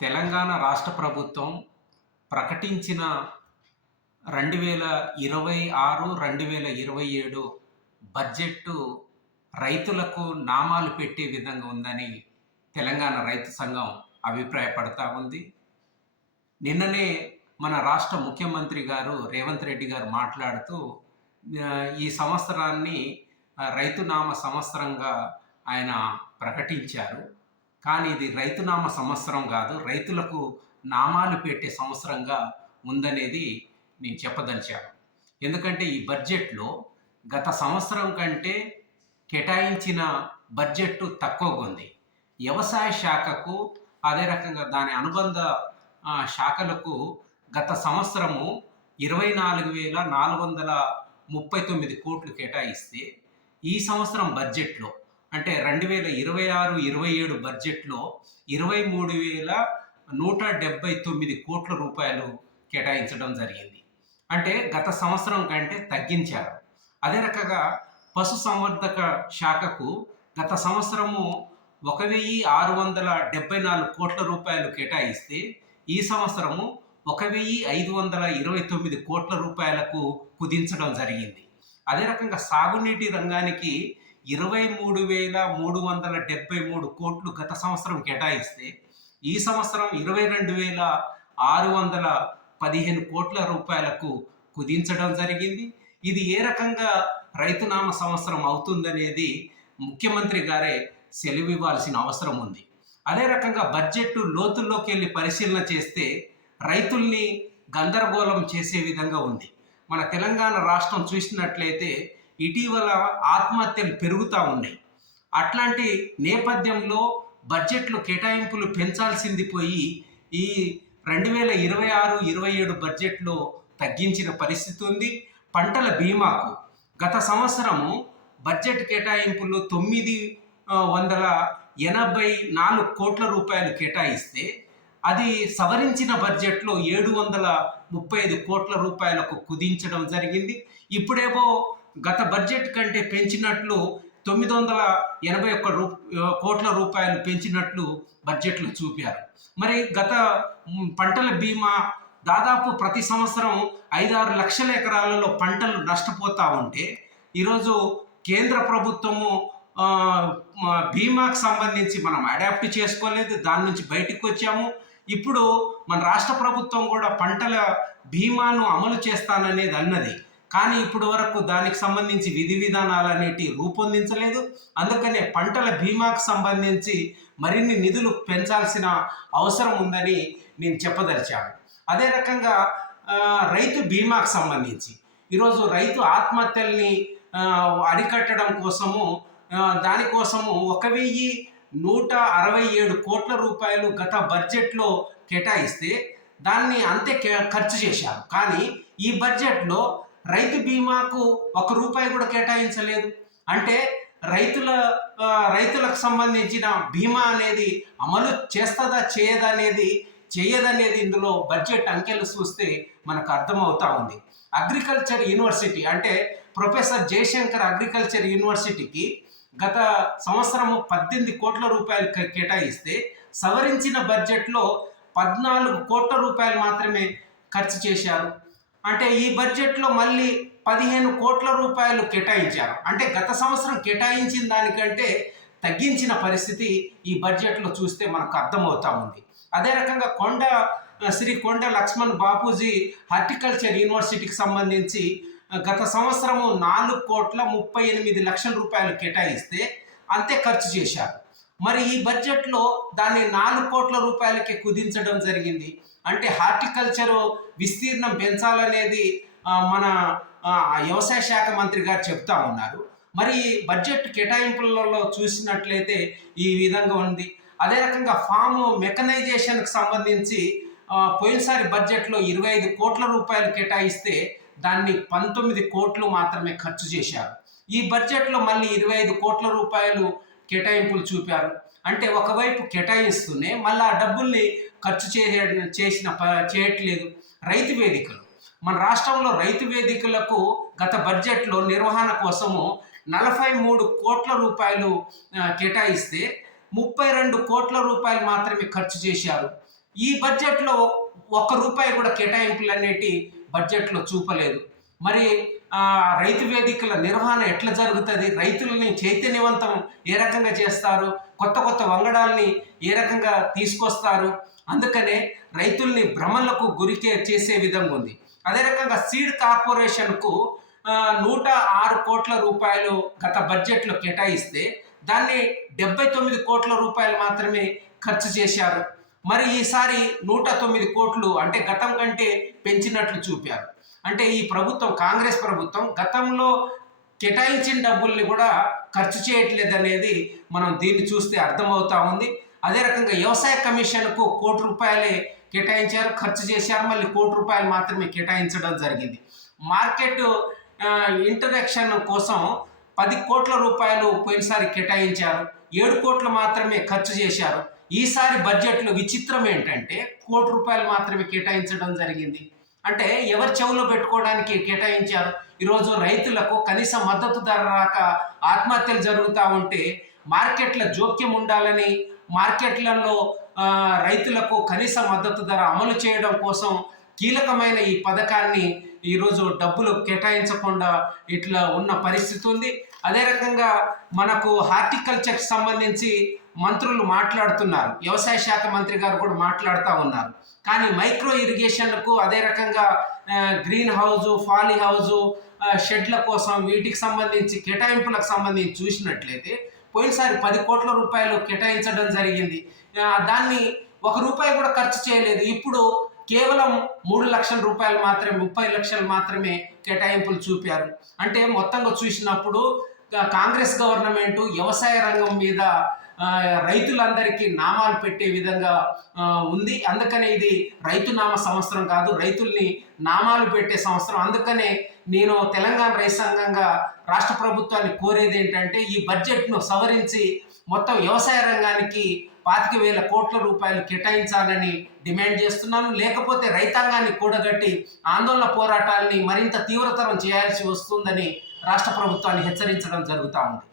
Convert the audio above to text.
తెలంగాణ రాష్ట్ర ప్రభుత్వం ప్రకటించిన 2026, 2027 బడ్జెట్టు రైతులకు నామాలు పెట్టే విధంగా ఉందని తెలంగాణ రైతు సంఘం అభిప్రాయపడతా ఉంది. నిన్ననే మన రాష్ట్ర ముఖ్యమంత్రి గారు రేవంత్ రెడ్డి గారు మాట్లాడుతూ ఈ సంవత్సరాన్ని రైతునామ సంవత్సరంగా ఆయన ప్రకటించారు. కానీ ఇది రైతునామ సంవత్సరం కాదు, రైతులకు నామాలు పెట్టే సంవత్సరంగా ఉందనేది నేను చెప్పదలిచాను. ఎందుకంటే ఈ బడ్జెట్‌లో గత సంవత్సరం కంటే కేటాయించిన బడ్జెట్ తక్కువగా ఉంది. వ్యవసాయ శాఖకు, అదే రకంగా దాని అనుబంధ శాఖలకు గత సంవత్సరము 24,439 కోట్లు కేటాయిస్తే, ఈ సంవత్సరం బడ్జెట్‌లో అంటే 2026-27 బడ్జెట్‌లో 23,179 కోట్ల రూపాయలు కేటాయించడం జరిగింది. అంటే గత సంవత్సరం కంటే తగ్గించారు. అదే రకంగా పశుసంవర్ధక శాఖకు గత సంవత్సరము 1,674 కోట్ల రూపాయలు కేటాయిస్తే, ఈ సంవత్సరము 1,529 కోట్ల రూపాయలకు కుదించడం జరిగింది. అదే రకంగా సాగునీటి రంగానికి 23,373 కోట్లు గత సంవత్సరం కేటాయిస్తే, ఈ సంవత్సరం 22,615 కోట్ల రూపాయలకు కుదించడం జరిగింది. ఇది ఏ రకంగా రైతునామ సంవత్సరం అవుతుందనేది ముఖ్యమంత్రి గారే సెలవివ్వాల్సిన అవసరం ఉంది. అదే రకంగా బడ్జెట్ లోతుల్లోకి వెళ్ళి పరిశీలన చేస్తే రైతుల్ని గందరగోళం చేసే విధంగా ఉంది. మన తెలంగాణ రాష్ట్రం చూసినట్లయితే ఇటీవల ఆత్మహత్యలు పెరుగుతూ ఉన్నాయి. అట్లాంటి నేపథ్యంలో బడ్జెట్లో కేటాయింపులు పెంచాల్సింది పోయి ఈ 2026-27 బడ్జెట్లో తగ్గించిన పరిస్థితి ఉంది. పంటల బీమాకు గత సంవత్సరము బడ్జెట్ కేటాయింపులు 984 కోట్ల రూపాయలు కేటాయిస్తే, అది సవరించిన బడ్జెట్లో 735 కోట్ల రూపాయలకు కుదించడం జరిగింది. ఇప్పుడేమో గత బడ్జెట్ కంటే పెంచినట్లు 981 కోట్ల రూపాయలు పెంచినట్లు బడ్జెట్లో చూపారు. మరి గత పంటల బీమా దాదాపు ప్రతి సంవత్సరం 5-6 లక్షల ఎకరాలలో పంటలు నష్టపోతూ ఉంటే, ఈరోజు కేంద్ర ప్రభుత్వము బీమాకు సంబంధించి మనం అడాప్ట్ చేసుకోలేదు, దాని నుంచి బయటకు వచ్చాము. ఇప్పుడు మన రాష్ట్ర ప్రభుత్వం కూడా పంటల బీమాను అమలు చేస్తాననేది అన్నది. కానీ ఇప్పుడు వరకు దానికి సంబంధించి విధి విధానాలు అనేటివి రూపొందించలేదు. అందుకనే పంటల బీమాకు సంబంధించి మరిన్ని నిధులు పెంచాల్సిన అవసరం ఉందని నేను చెప్పదలిచాను. అదే రకంగా రైతు బీమాకు సంబంధించి ఈరోజు రైతు ఆత్మహత్యల్ని అరికట్టడం కోసము దానికోసము 1,167 కోట్ల రూపాయలు గత బడ్జెట్లో కేటాయిస్తే దాన్ని అంతే ఖర్చు చేశారు. కానీ ఈ బడ్జెట్లో రైతు బీమాకు 1 రూపాయి కూడా కేటాయించలేదు. అంటే రైతులకు సంబంధించిన బీమా అనేది అమలు చేస్తుందా చేయదనేది ఇందులో బడ్జెట్ అంకెలు చూస్తే మనకు అర్థమవుతా ఉంది. అగ్రికల్చర్ యూనివర్సిటీ అంటే ప్రొఫెసర్ జయశంకర్ అగ్రికల్చర్ యూనివర్సిటీకి గత సంవత్సరము 18 కోట్ల రూపాయలు కేటాయిస్తే, సవరించిన బడ్జెట్లో 14 కోట్ల రూపాయలు మాత్రమే ఖర్చు చేశారు. అంటే ఈ బడ్జెట్లో మళ్ళీ 15 కోట్ల రూపాయలు కేటాయించారు. అంటే గత సంవత్సరం కేటాయించిన దానికంటే తగ్గించిన పరిస్థితి ఈ బడ్జెట్లో చూస్తే మనకు అర్థమవుతా ఉంది. అదే రకంగా శ్రీ కొండ లక్ష్మణ్ బాపూజీ హార్టికల్చర్ యూనివర్సిటీకి సంబంధించి గత సంవత్సరము 4,38,00,000 రూపాయలు కేటాయిస్తే అంతే ఖర్చు చేశారు. మరి ఈ బడ్జెట్లో దాన్ని 4 కోట్ల రూపాయలకి కుదించడం జరిగింది. అంటే హార్టికల్చర్ విస్తీర్ణం పెంచాలనేది మన వ్యవసాయ శాఖ మంత్రి గారు చెప్తా ఉన్నారు. మరి బడ్జెట్ కేటాయింపులలో చూసినట్లయితే ఈ విధంగా ఉంది. అదే రకంగా ఫామ్ మెకనైజేషన్కి సంబంధించి పోయినసారి బడ్జెట్లో 25 కోట్ల రూపాయలు కేటాయిస్తే దాన్ని 19 కోట్లు మాత్రమే ఖర్చు చేశారు. ఈ బడ్జెట్లో మళ్ళీ 25 కోట్ల రూపాయలు కేటాయింపులు చూపారు. అంటే ఒకవైపు కేటాయిస్తూనే మళ్ళీ ఆ డబ్బుల్ని ఖర్చు చేయట్లేదు. రైతు వేదికలు, మన రాష్ట్రంలో రైతు వేదికలకు గత బడ్జెట్లో నిర్వహణ కోసము 43 కోట్ల రూపాయలు కేటాయిస్తే 32 కోట్ల రూపాయలు మాత్రమే ఖర్చు చేశారు. ఈ బడ్జెట్లో ఒక్క రూపాయి కూడా కేటాయింపులు అనేటి బడ్జెట్లో చూపలేదు. మరి రైతు వేదికల నిర్వహణ ఎట్లా జరుగుతుంది, రైతులని చైతన్యవంతం ఏ రకంగా చేస్తారు, కొత్త కొత్త వంగడాల్ని ఏ రకంగా తీసుకొస్తారు, అందుకనే రైతుల్ని భ్రమలకు చేసే విధంగా ఉంది. అదే రకంగా సీడ్ కార్పొరేషన్కు 106 కోట్ల రూపాయలు గత బడ్జెట్లో కేటాయిస్తే దాన్ని 79 కోట్ల రూపాయలు మాత్రమే ఖర్చు చేశారు. మరి ఈసారి 109 కోట్లు అంటే గతం కంటే పెంచినట్లు చూపారు. అంటే ఈ ప్రభుత్వం, కాంగ్రెస్ ప్రభుత్వం గతంలో కేటాయించిన డబ్బుల్ని కూడా ఖర్చు చేయట్లేదనేది మనం దీన్ని చూస్తే అర్థమవుతా ఉంది. అదే రకంగా వ్యవసాయ కమిషన్కు 1 కోటి రూపాయలే కేటాయించారు, ఖర్చు చేశారు, మళ్ళీ 1 కోటి రూపాయలు మాత్రమే కేటాయించడం జరిగింది. మార్కెట్ ఇంటరాక్షన్ కోసం 10 కోట్ల రూపాయలు పోయినసారి కేటాయించారు, 7 కోట్లు మాత్రమే ఖర్చు చేశారు. ఈసారి బడ్జెట్లో విచిత్రం ఏంటంటే 1 కోటి రూపాయలు మాత్రమే కేటాయించడం జరిగింది. అంటే ఎవరి చెవులో పెట్టుకోవడానికి కేటాయించారు? ఈరోజు రైతులకు కనీస మద్దతు ధర రాక ఆత్మహత్యలు జరుగుతూ ఉంటే మార్కెట్ల జోక్యం ఉండాలని, మార్కెట్లలో రైతులకు కనీస మద్దతు ధర అమలు చేయడం కోసం కీలకమైన ఈ పథకాన్ని ఈరోజు డబ్బులు కేటాయించకుండా ఇట్లా ఉన్న పరిస్థితి ఉంది. అదే రకంగా మనకు హార్టికల్చర్కి సంబంధించి మంత్రులు మాట్లాడుతున్నారు, వ్యవసాయ శాఖ మంత్రి గారు కూడా మాట్లాడుతూ ఉన్నారు. కానీ మైక్రో ఇరిగేషన్లకు, అదే రకంగా గ్రీన్ హౌజు, ఫాలీ హౌజు, షెడ్ల కోసం వీటికి సంబంధించి కేటాయింపులకు సంబంధించి చూసినట్లయితే పోయినసారి 10 కోట్ల రూపాయలు కేటాయించడం జరిగింది. దాన్ని 1 రూపాయి కూడా ఖర్చు చేయలేదు. ఇప్పుడు కేవలం 3 లక్షల రూపాయలు మాత్రమే, 30 లక్షలు మాత్రమే కేటాయింపులు చూపారు. అంటే మొత్తంగా చూసినప్పుడు కాంగ్రెస్ గవర్నమెంట్ వ్యవసాయ రంగం మీద రైతులందరికీ నామాలు పెట్టే విధంగా ఉంది. అందుకనే ఇది రైతు నామ సంవత్సరం కాదు, రైతుల్ని నామాలు పెట్టే సంవత్సరం. అందుకనే నేను తెలంగాణ రైతు సంఘంగా రాష్ట్ర ప్రభుత్వాన్ని కోరేది ఏంటంటే ఈ బడ్జెట్ను సవరించి మొత్తం వ్యవసాయ రంగానికి 25,000 కోట్ల రూపాయలు కేటాయించాలని డిమాండ్ చేస్తున్నాను. లేకపోతే రైతాంగాన్ని కూడగట్టి ఆందోళన పోరాటాలని మరింత తీవ్రతరం చేయాల్సి వస్తుందని రాష్ట్ర ప్రభుత్వాన్ని హెచ్చరించడం జరుగుతూ ఉంది.